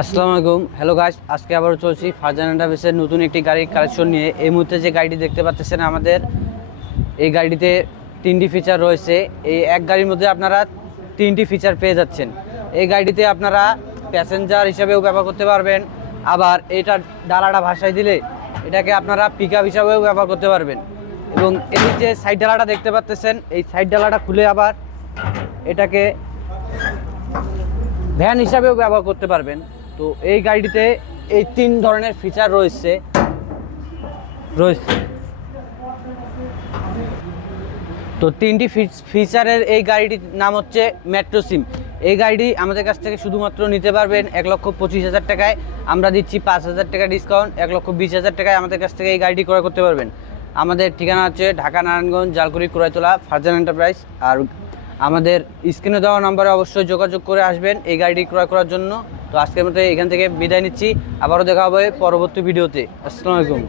আসসালামু আলাইকুম। Hello guys, আজকে আবারও চলছি ফারজানা ট্রাভেলসের নতুন একটি গাড়ির কালেকশন নিয়ে। এই মুহূর্তে যে গাড়িটি দেখতে পাচ্ছেন আমাদের এই গাড়িতে তিনটি ফিচার রয়েছে। এই এক গাড়ির মধ্যে আপনারা তিনটি ফিচার পেয়ে যাচ্ছেন। এই গাড়িতে আপনারা প্যাসেঞ্জার হিসাবেও ব্যবহার করতে পারবেন, আবার এটা ডালাটা ভাসায় দিলে এটাকে আপনারা পিক আপ হিসাবেও ব্যবহার করতে পারবেন। এবং এই যে সাইড ডালাটা দেখতে পাচ্ছেন, এই সাইড ডালাটা খুলে আবার এটাকে ভ্যান হিসাবেও ব্যবহার করতে পারবেন। তো এই গাড়িটিতে এই তিন ধরনের ফিচার রয়েছে। তো তিনটি ফিচারের এই গাড়িটির নাম হচ্ছে মেট্রো সিম। এই গাড়িটি আমাদের কাছ থেকে শুধুমাত্র নিতে পারবেন 1,25,000 টাকায়। আমরা দিচ্ছি 5,000 টাকা ডিসকাউন্ট, 1,20,000 টাকায় আমাদের কাছ থেকে এই গাড়িটি ক্রয় করতে পারবেন। আমাদের ঠিকানা হচ্ছে ঢাকা নারায়ণগঞ্জ জালকুড়ি কুড়াইতলা ফারজানা এন্টারপ্রাইজ। আর আমাদের স্ক্রিনে দেওয়া নম্বরে অবশ্যই যোগাযোগ করে আসবেন এই গাড়িটি ক্রয় করার জন্য। তো আজকের মতো এখান থেকে বিদায় নিচ্ছি, আবারও দেখা হবে পরবর্তী ভিডিওতে। আসসালামু আলাইকুম।